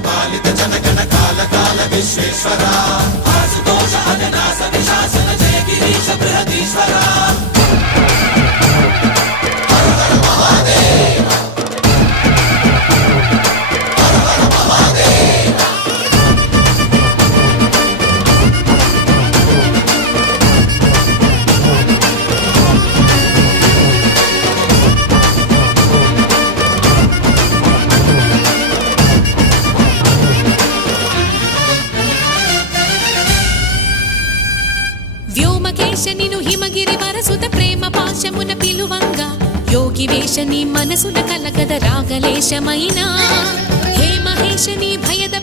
పాలిత జనగణ కాల కాల విశ్వేశ్వర ఆశుతోష అజనాశ విశాసన జయ గిరీశ బృహదీశ్వర హర హర మహాదేవ హర హర మహాదేవ వ్యోమకేశనిను హిమగిరి వరసుత ప్రేమ పాశమున పిలువంగా యోగి వేషని మనసున కలకద రాగలేశమైనా హే మహేశని భయద